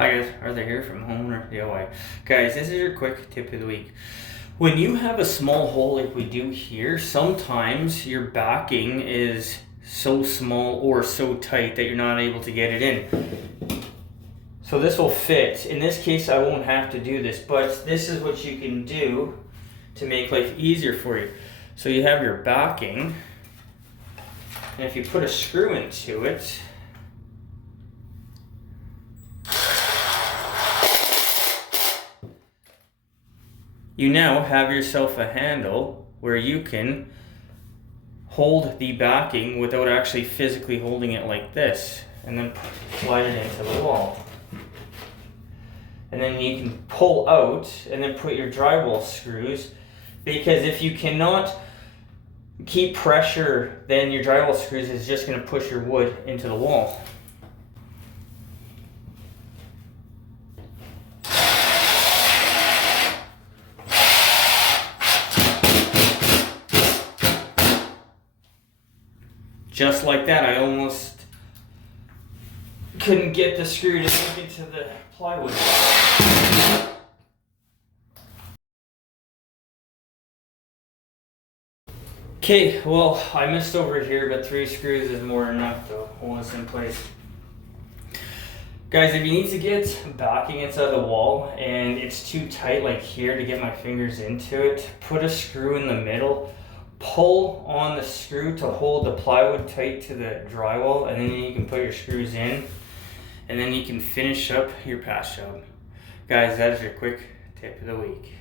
Hi guys, Arthur here from Homeowner DIY. Guys, this is your quick tip of the week. When you have a small hole like we do here, sometimes your backing is so small or so tight that you're not able to get it in. So this will fit. In this case, I won't have to do this, but this is what you can do to make life easier for you. So you have your backing, and if you put a screw into it, you now have yourself a handle where you can hold the backing without actually physically holding it like this, and then slide it into the wall. And then you can pull out and then put your drywall screws, because if you cannot keep pressure, then your drywall screws is just going to push your wood into the wall. Just like that. I almost couldn't get the screw to stick into the plywood. Okay, well, I missed over here, but 3 screws is more than enough to hold this in place. Guys, if you need to get backing inside the wall and it's too tight like here to get my fingers into it, put a screw in the middle. Pull on the screw to hold the plywood tight to the drywall, and then you can put your screws in, and then you can finish up your patch job. Guys, that is your quick tip of the week.